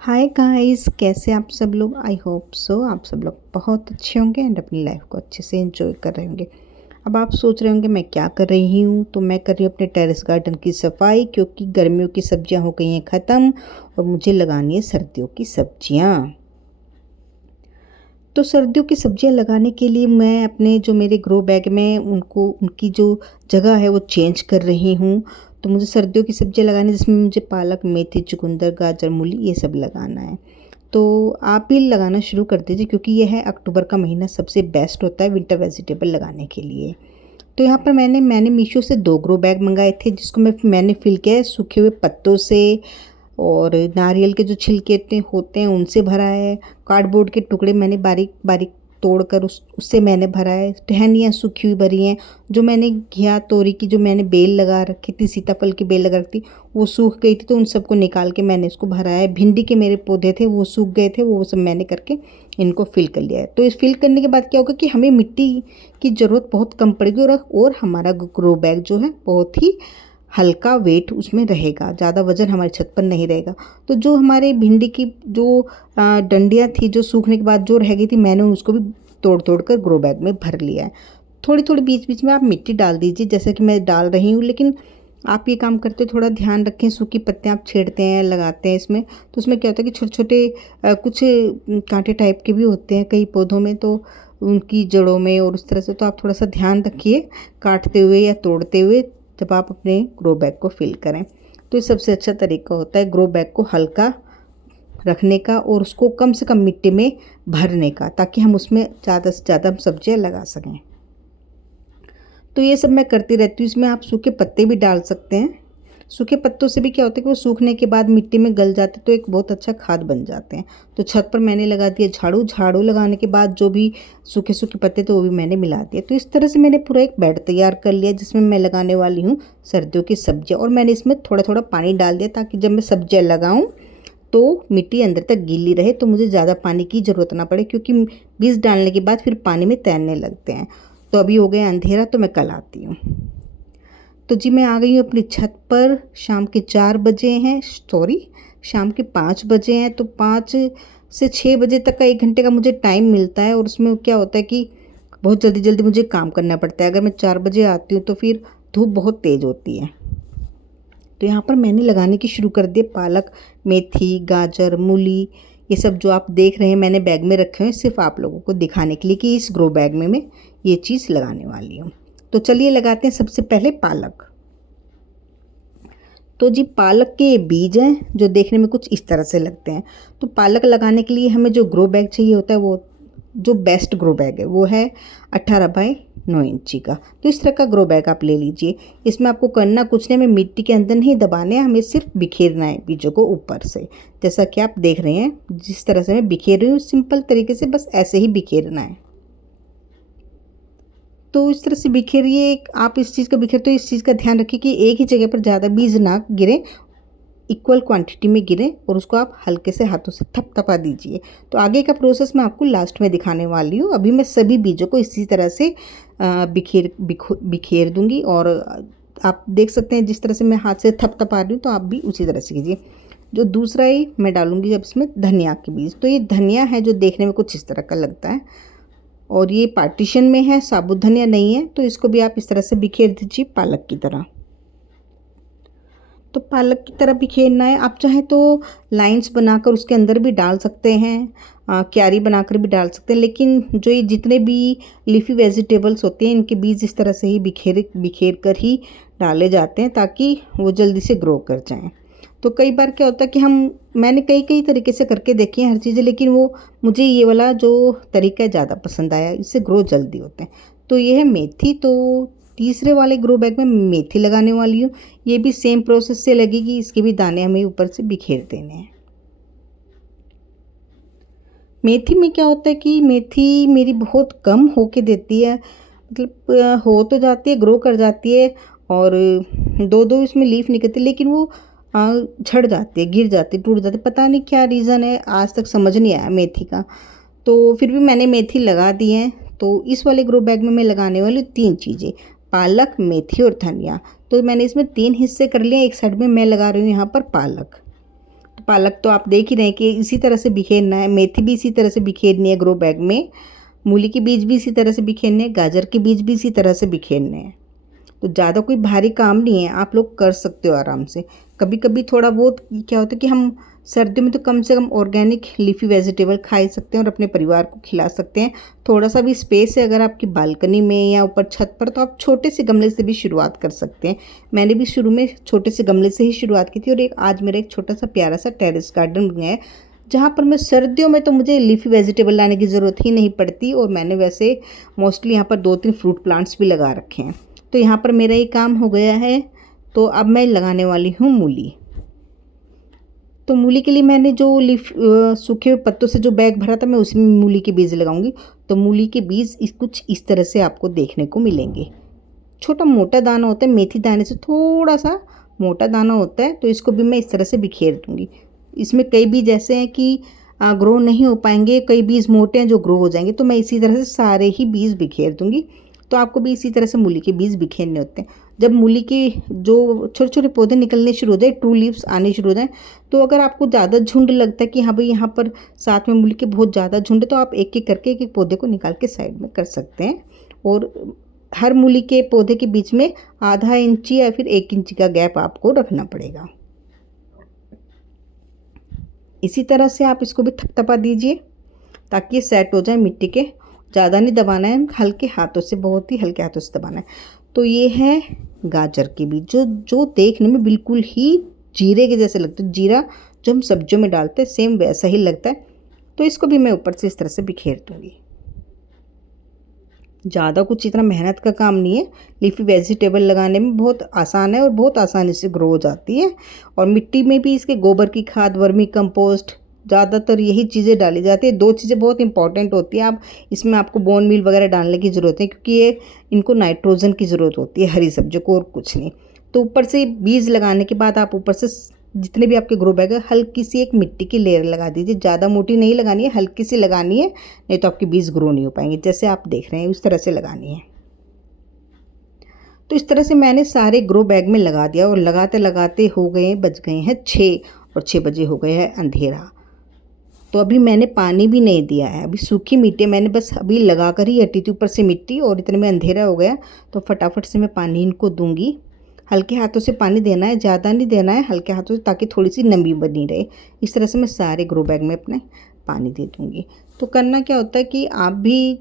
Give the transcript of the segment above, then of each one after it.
Hi guys, कैसे आप सब लोग। आई होप सो आप सब लोग बहुत अच्छे होंगे एंड अपनी लाइफ को अच्छे से एंजॉय कर रहे होंगे। अब आप सोच रहे होंगे मैं क्या कर रही हूँ। तो मैं कर रही हूँ अपने टेरेस गार्डन की सफाई, क्योंकि गर्मियों की सब्जियाँ हो गई हैं ख़त्म और मुझे लगानी है सर्दियों की सब्जियाँ। तो सर्दियों की सब्जियां लगाने के लिए मैं अपने जो मेरे ग्रो बैग में उनकी जो जगह है वो चेंज कर रही हूँ। तो मुझे सर्दियों की सब्जियां लगानी है, जिसमें मुझे पालक, मेथी, चुकंदर, गाजर, मूली ये सब लगाना है। तो आप भी लगाना शुरू कर दीजिए, क्योंकि यह है अक्टूबर का महीना सबसे बेस्ट होता है विंटर वेजिटेबल लगाने के लिए। तो यहाँ पर मैंने मीशो से 2 ग्रो बैग मंगाए थे, जिसको मैंने फिल किया है सूखे हुए पत्तों से और नारियल के जो छिलके होते हैं उनसे भरा है। कार्डबोर्ड के टुकड़े मैंने बारीक बारीक तोड़कर उससे मैंने भरा है। टहनियाँ सूखी हुई भरी हैं। जो मैंने घिया तोरी की जो मैंने बेल लगा रखी थी, सीताफल की बेल लगा रखी थी, वो सूख गई थी, तो उन सबको निकाल के मैंने इसको भरा है। भिंडी के मेरे पौधे थे वो सूख गए थे, वो सब मैंने करके इनको फिल कर लिया है। तो इस फिल करने के बाद क्या होगा कि हमें मिट्टी की ज़रूरत बहुत कम पड़ेगी और हमारा ग्रो बैग जो है बहुत ही हल्का वेट उसमें रहेगा, ज़्यादा वज़न हमारी छत पर नहीं रहेगा। तो जो हमारे भिंडी की जो डंडियाँ थी, जो सूखने के बाद जो रह गई थी, मैंने उसको भी तोड़ तोड़ कर ग्रो बैग में भर लिया है। थोड़ी थोड़ी बीच बीच में आप मिट्टी डाल दीजिए, जैसे कि मैं डाल रही हूँ। लेकिन आप ये काम करते हो थोड़ा ध्यान रखें, सूखी पत्तियाँ आप छेड़ते हैं, लगाते हैं इसमें, तो उसमें क्या होता है कि छोटे छोटे कुछ कांटे टाइप के भी होते हैं कई पौधों में, तो उनकी जड़ों में और उस तरह से। तो आप थोड़ा सा ध्यान रखिए काटते हुए या तोड़ते हुए, जब आप अपने ग्रो बैग को फिल करें। तो ये सबसे अच्छा तरीका होता है ग्रो बैग को हल्का रखने का और उसको कम से कम मिट्टी में भरने का, ताकि हम उसमें ज़्यादा से ज़्यादा हम सब्जियाँ लगा सकें। तो ये सब मैं करती रहती हूँ। इसमें आप सूखे पत्ते भी डाल सकते हैं। सूखे पत्तों से भी क्या होता है कि वो सूखने के बाद मिट्टी में गल जाते, तो एक बहुत अच्छा खाद बन जाते हैं। तो छत पर मैंने लगा दिया झाड़ू। झाड़ू लगाने के बाद जो भी सूखे सूखे पत्ते थे वो भी मैंने मिला दिया। तो इस तरह से मैंने पूरा एक बेड तैयार कर लिया, जिसमें मैं लगाने वाली हूँ सर्दियों की सब्जियाँ। और मैंने इसमें थोड़ा थोड़ा पानी डाल दिया, ताकि जब मैं सब्जियाँ लगाऊँ तो मिट्टी अंदर तक गीली रहे, तो मुझे ज़्यादा पानी की ज़रूरत ना पड़े, क्योंकि बीज डालने के बाद फिर पानी में तैरने लगते हैं। तो अभी हो गया अंधेरा, तो मैं कल आती हूँ। तो जी मैं आ गई हूँ अपनी छत पर। शाम के 4 बजे हैं, सॉरी शाम के 5 बजे हैं। तो 5 से 6 बजे तक का 1 घंटे का मुझे टाइम मिलता है, और उसमें क्या होता है कि बहुत जल्दी जल्दी मुझे काम करना पड़ता है। अगर मैं 4 बजे आती हूँ तो फिर धूप बहुत तेज़ होती है। तो यहाँ पर मैंने लगाने की शुरू कर दी पालक, मेथी, गाजर, मूली। ये सब जो आप देख रहे हैं मैंने बैग में रखे हैं, सिर्फ आप लोगों को दिखाने के लिए कि इस ग्रो बैग में मैं ये चीज़ लगाने वाली हूँ। तो चलिए लगाते हैं सबसे पहले पालक। तो जी पालक के बीज हैं जो देखने में कुछ इस तरह से लगते हैं। तो पालक लगाने के लिए हमें जो ग्रो बैग चाहिए होता है, वो जो बेस्ट ग्रो बैग है वो है 18 बाई 9 इंची का। तो इस तरह का ग्रो बैग आप ले लीजिए। इसमें आपको करना कुछ नहीं, हमें मिट्टी के अंदर नहीं दबाने हैं, हमें सिर्फ बिखेरना है बीजों को ऊपर से। जैसा कि आप देख रहे हैं, जिस तरह से मैं बिखेर रही हूँ, सिंपल तरीके से बस ऐसे ही बिखेरना है। तो इस तरह से बिखेरिए। आप इस चीज़ का बिखेरते हो, इस चीज़ का ध्यान रखिए कि एक ही जगह पर ज़्यादा बीज ना गिरे, इक्वल क्वांटिटी में गिरे, और उसको आप हल्के से हाथों से थपथपा दीजिए। तो आगे का प्रोसेस मैं आपको लास्ट में दिखाने वाली हूँ। अभी मैं सभी बीजों को इसी तरह से बिखेर दूंगी। और आप देख सकते हैं जिस तरह से मैं हाथ से थपथपा रही हूँ, तो आप भी उसी तरह से कीजिए। जो दूसरा ही मैं डालूंगी अब इसमें धनिया के बीज। तो ये धनिया है जो देखने में कुछ इस तरह का लगता है, और ये पार्टीशन में है, साबुत धनिया नहीं है। तो इसको भी आप इस तरह से बिखेर दीजिए पालक की तरह। तो पालक की तरह बिखेरना है। आप चाहें तो लाइंस बनाकर उसके अंदर भी डाल सकते हैं, क्यारी बनाकर भी डाल सकते हैं। लेकिन जो ये जितने भी लीफी वेजिटेबल्स होते हैं, इनके बीज इस तरह से ही बिखेर कर ही डाले जाते हैं, ताकि वो जल्दी से ग्रो कर जाएं। तो कई बार क्या होता है कि मैंने कई कई तरीके से करके देखी है हर चीज़ें, लेकिन वो मुझे ये वाला जो तरीका है ज़्यादा पसंद आया, इससे ग्रो जल्दी होते हैं। तो ये है मेथी। तो तीसरे वाले ग्रो बैग में मेथी लगाने वाली हूँ। ये भी सेम प्रोसेस से लगेगी, इसके भी दाने हमें ऊपर से बिखेर देने हैं। मेथी में क्या होता है कि मेथी मेरी बहुत कम होके देती है, मतलब हो तो जाती है, ग्रो कर जाती है, और दो दो इसमें लीफ निकलती है, लेकिन वो झड़ जाती है, गिर जाती है, टूट जाती है। पता नहीं क्या रीज़न है, आज तक समझ नहीं आया मेथी का। तो फिर भी मैंने मेथी लगा दी है। तो इस वाले ग्रो बैग में मैं लगाने वाली 3 चीज़ें, पालक, मेथी और धनिया। तो मैंने इसमें 3 हिस्से कर लिए। एक साइड में मैं लगा रही हूँ यहाँ पर पालक। पालक तो आप देख ही रहे हैं कि इसी तरह से बिखेरना है, मेथी भी इसी तरह से बिखेरनी है ग्रो बैग में, मूली के बीज भी इसी तरह से बिखेरने हैं, गाजर के बीज भी इसी तरह से बिखेरने हैं। तो ज़्यादा कोई भारी काम नहीं है, आप लोग कर सकते हो आराम से। कभी कभी थोड़ा बहुत क्या होता है कि हम सर्दियों में तो कम से कम ऑर्गेनिक लीफी वेजिटेबल खा ही सकते हैं और अपने परिवार को खिला सकते हैं। थोड़ा सा भी स्पेस है अगर आपकी बालकनी में या ऊपर छत पर, तो आप छोटे से गमले से भी शुरुआत कर सकते हैं। मैंने भी शुरू में छोटे से गमले से ही शुरुआत की थी और आज मेरा एक छोटा सा प्यारा सा टेरेस गार्डन बन गया है, जहाँ पर मैं सर्दियों में तो मुझे लीफी वेजिटेबल लाने की ज़रूरत ही नहीं पड़ती। और मैंने वैसे मोस्टली यहाँ पर 2-3 फ्रूट प्लांट्स भी लगा रखे हैं। तो यहाँ पर मेरा ये काम हो गया है। तो अब मैं लगाने वाली हूँ मूली। तो मूली के लिए मैंने जो सूखे हुए पत्तों से जो बैग भरा था, मैं उसी में मूली के बीज लगाऊंगी। तो मूली के बीज कुछ इस तरह से आपको देखने को मिलेंगे। छोटा मोटा दाना होता है, मेथी दाने से थोड़ा सा मोटा दाना होता है। तो इसको भी मैं इस तरह से बिखेर दूँगी। इसमें कई बीज ऐसे हैं कि ग्रो नहीं हो पाएंगे, कई बीज मोटे हैं जो ग्रो हो जाएंगे। तो मैं इसी तरह से सारे ही बीज बिखेर दूँगी। तो आपको भी इसी तरह से मूली के बीज बिखेरने होते हैं। जब मूली के जो छोटे छोटे पौधे निकलने शुरू हो जाए, ट्रू लीव्स आने शुरू हो जाए, तो अगर आपको ज़्यादा झुंड लगता है कि हाँ भाई यहाँ पर साथ में मूली के बहुत ज़्यादा झुंड है, तो आप एक एक करके एक एक पौधे को निकाल के साइड में कर सकते हैं। और हर मूली के पौधे के बीच में आधा इंची या फिर 1 इंच का गैप आपको रखना पड़ेगा। इसी तरह से आप इसको भी थपथपा दीजिए ताकि ये सेट हो जाए मिट्टी के। ज़्यादा नहीं दबाना है, हल्के हाथों से, बहुत ही हल्के हाथों से दबाना है। तो ये है गाजर के बीज, जो जो देखने में बिल्कुल ही जीरे के जैसे लगते हैं। जीरा जो हम सब्जियों में डालते हैं सेम वैसा ही लगता है। तो इसको भी मैं ऊपर से इस तरह से बिखेर दूँगी। ज़्यादा कुछ इतना मेहनत का काम नहीं है। लीफी वेजिटेबल लगाने में बहुत आसान है और बहुत आसानी से ग्रो हो जाती है। और मिट्टी में भी इसके गोबर की खाद, वर्मी कंपोस्ट, ज़्यादातर यही चीज़ें डाली जाती है। 2 चीज़ें बहुत इंपॉर्टेंट होती हैं। आप इसमें आपको बोन मील वगैरह डालने की ज़रूरत है, क्योंकि ये इनको नाइट्रोजन की ज़रूरत होती है हरी सब्जियों को, और कुछ नहीं। तो ऊपर से बीज लगाने के बाद आप ऊपर से जितने भी आपके ग्रो बैग है, हल्की सी एक मिट्टी की लेयर लगा दीजिए। ज़्यादा मोटी नहीं लगानी है, हल्की सी लगानी है, नहीं तो आपके बीज ग्रो नहीं हो पाएंगे। जैसे आप देख रहे हैं उस तरह से लगानी है। तो इस तरह से मैंने सारे ग्रो बैग में लगा दिया और लगाते लगाते बज गए हैं 6 और 6 बजे हो गए हैं अंधेरा। तो अभी मैंने पानी भी नहीं दिया है, अभी सूखी मिट्टी मैंने बस अभी लगा कर ही हटी थी ऊपर से मिट्टी, और इतने में अंधेरा हो गया। तो फटाफट से मैं पानी इनको दूंगी। हल्के हाथों से पानी देना है, ज़्यादा नहीं देना है, हल्के हाथों से, ताकि थोड़ी सी नमी बनी रहे। इस तरह से मैं सारे ग्रो बैग में अपने पानी दे दूँगी। तो करना क्या होता है कि आप भी,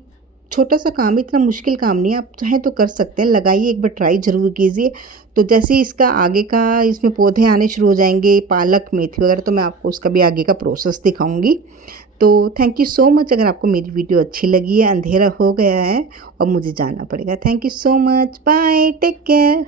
छोटा सा काम है, इतना मुश्किल काम नहीं है, आप चाहें तो कर सकते हैं। लगाइए, एक बार ट्राई ज़रूर कीजिए। तो जैसे ही इसका आगे का इसमें पौधे आने शुरू हो जाएंगे, पालक, मेथी वगैरह, तो मैं आपको उसका भी आगे का प्रोसेस दिखाऊंगी। तो थैंक यू सो मच। अगर आपको मेरी वीडियो अच्छी लगी है, अंधेरा हो गया है और मुझे जाना पड़ेगा। Thank you so much, bye, take care.